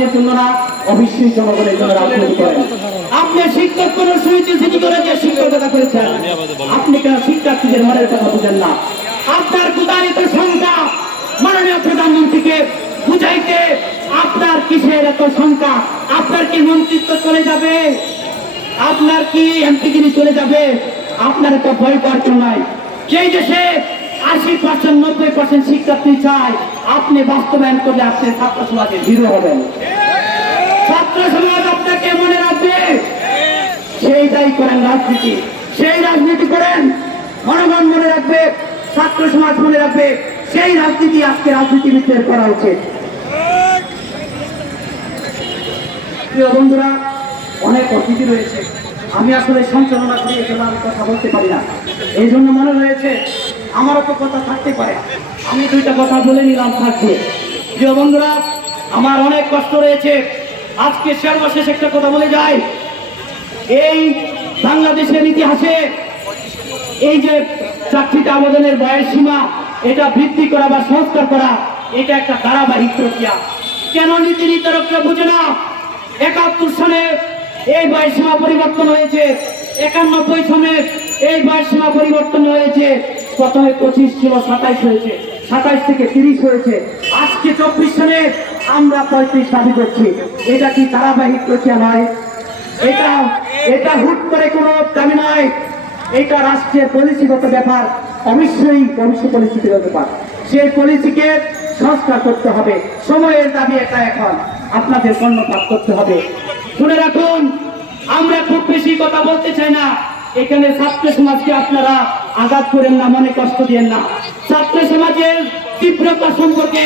সমাজের জন্য না অবশ্যই জনগণের জন্য রাজনীতি করেন। আপনি শিক্ষক কোন সুইচে সিটি করে যে শিক্ষকতা করেছেন, আপনি কেন শিক্ষার্থীদের মনের কথা বুঝেন না? আপনার প্রতারিত সংখ্যা মাননীয় প্রধানমন্ত্রীকে বুঝাইতে আপনার কিসের এত সংখ্যা? আপনার কি মন্ত্রিত্ব চলে যাবে? আপনার কি এমপিগিরি চলে যাবে? আপনার তো ভয় কেউ নাই। যেই দেশে আশি পার্সেন্ট, নব্বই পার্সেন্ট শিক্ষার্থী চায়, আপনি বাস্তবায়ন করলে আপনি ছাত্র সমাজে হিরো হবেন। ছাত্র সমাজ আপনাকে মনে রাখবে। সেইটাই করেন রাজনীতি। সেই রাজনীতি করেন, জনগণ মনে রাখবে ছাত্র সমাজ মনে রাখবে, সেই রাজনীতি আজকে রাজনীতিবিদদের করা উচিত। প্রিয় বন্ধুরা, অনেক অতিথি রয়েছে। আমি আসলে সঞ্চালনা করি আমি কথা বলতে পারি না। এই জন্য মনে হয়েছে আমারও তো কথা থাকতে পারে। আমি দুইটা কথা বলে নিলাম থাকবে প্রিয় বন্ধুরা, আমার অনেক কষ্ট রয়েছে। আজকে সর্বশেষ একটা কথা বলে যাই। এই বাংলাদেশের ইতিহাসে এই যে চাকরিতে আবেদনের বয়স সীমা, এটা বৃদ্ধি করা বা সংস্কার করা, এটা একটা ধারাবাহিক প্রক্রিয়া। কেন নীতি নির্ধারকরা বুঝে না? একাত্তর সালে এই বয়স সীমা পরিবর্তন হয়েছে। একানব্বই সালে এই বয়স সীমা পরিবর্তন হয়েছে। প্রথমে পঁচিশ ছিল, সাতাইশ হয়েছে, সাতাইশ থেকে তিরিশ হয়েছে। আজকে চব্বিশ সালে আমরা পঁয়ত্রিশ দাবি করছি। এটা কি ধারাবাহিক প্রক্রিয়া নয়? এটা এটা হুট করে কোনো দাবি নয়। এটা রাষ্ট্রের পলিসিগত ব্যাপার। অবশ্যই ভবিষ্য পরিস্থিতিগত ব্যাপার সেই পলিসিকে সংস্কার করতে হবে। সময়ের দাবি এটা এখন। আপনাদের কর্ণপাত করতে হবে। শুনে রাখুন, আমরা খুব বেশি কথা এখানে ছাত্র সমাজকে আপনারা আঘাত করেন না, মনে কষ্ট দিয়েন না। ছাত্র সমাজের তীব্রতা সম্পর্কে,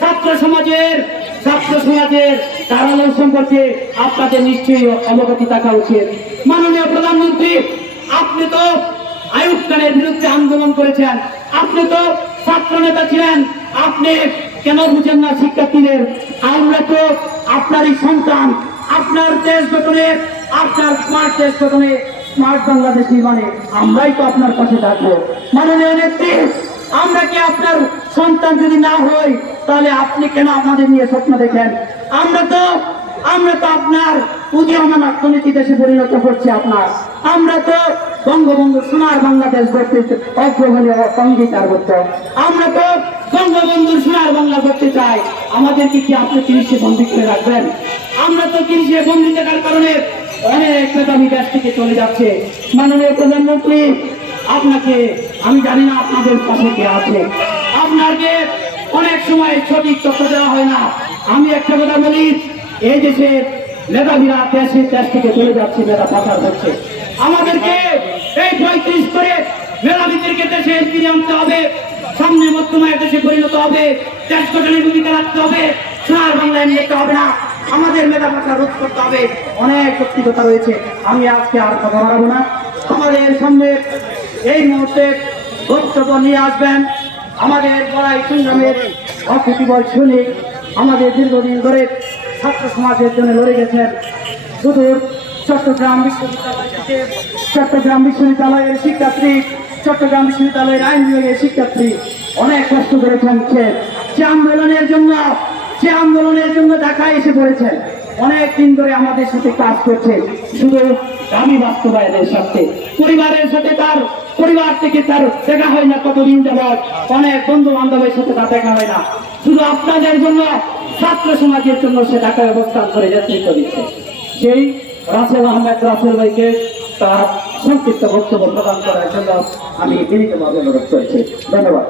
ছাত্র সমাজের ছাত্র সমাজের দাঁড়ানো সম্পর্কে আপনাদের নিশ্চয়ই অবগতি থাকা উচিত। মাননীয় প্রধানমন্ত্রী, আপনি তো আয়ুব খানের বিরুদ্ধে আন্দোলন করেছেন, আপনি তো ছাত্র নেতা ছিলেন, আপনি কেন বুঝেন না শিক্ষার্থীদের? আমরা তো আপনারই সন্তান, আপনার দেশ গঠনে, আপনার স্মার্ট দেশ গঠনে স্মার্ট বাংলাদেশ নির্মাণে আমরাই তো আপনার পাশে থাকব। মাননীয় নেত্রী, আমরা কি আপনার সন্তান যদি না হই, তাহলে আপনি কেন আমাদের নিয়ে স্বপ্ন দেখেন? আমরা তো আমরা তো আপনার উদীয়মান অর্থনীতি দেশে পরিণত করছি আপনার। আমরা তো বঙ্গবন্ধু সোনার বাংলাদেশ গড়তে অগ্রগণী অঙ্গীকারবদ্ধ আমরা তো বঙ্গবন্ধুর সোনার বাংলা করতে চাই। আমাদেরকে কি আপনি তিরিশে বন্দি করে রাখবেন? আমরা তো তিরিশে বন্দি থাকার কারণে অনেক মেধাবী দেশ থেকে চলে যাচ্ছে। মাননীয় প্রধানমন্ত্রী, আপনাকে, আমি জানি না আপনাদের পাশে কে আছে। আপনাকে অনেক সময় সঠিক তথ্য দেওয়া হয় না। আমি একটা কথা বলি, এই দেশের মেধাবীরা দেশে দেশ থেকে চলে যাচ্ছে, মেধা পাচার হচ্ছে। আমাদেরকে এই পঁয়ত্রিশ করে মেধাবীদেরকে দেশে ফিরে আনতে হবে। সামনে মধ্যমায় দেশে পরিণত হবে। দেশ গঠনের ভূমিকা রাখতে হবে। সোনার বাংলায় নিতে হবে না। আমাদের মেধা পাচার রোধ করতে হবে। অনেক সত্যি রয়েছে। আমি আজকে আর কথা বাড়াবো না। আমাদের সামনে এই মুহূর্তে বক্তব্য নিয়ে আসবেন আমাদের লড়াই সংগ্রামের অকুতিবল সৈনিক, আমাদের দীর্ঘদিন ধরে ছাত্র সমাজের জন্য লড়ে গেছেন শুধু চট্টগ্রাম বিশ্ববিদ্যালয় চট্টগ্রাম বিশ্ববিদ্যালয়ের শিক্ষার্থী, চট্টগ্রাম বিশ্ববিদ্যালয়ের আইন বিভাগের শিক্ষার্থী অনেক কষ্ট করেছেন সে আন্দোলনের জন্য সে আন্দোলনের জন্য ঢাকায় এসে পড়েছেন অনেক দিন ধরে আমাদের সাথে কাজ করছে। শুধু দাবি বাস্তবায়নের সাথে পরিবারের সাথে তার, পরিবার থেকে তার দেখা হয় না কতদিন যাবৎ। অনেক বন্ধু বান্ধবের সাথে তার দেখা হয় না। শুধু আপনাদের জন্য, ছাত্র সমাজের জন্য সে ঢাকায় অবস্থান করে নেতৃত্ব দিচ্ছে সেই রাসেল আহমেদ, রাসেল ভাইকে তার সংক্ষিপ্ত বক্তব্য প্রদান করার জন্য আমি বিনীতভাবে অনুরোধ করেছি। ধন্যবাদ।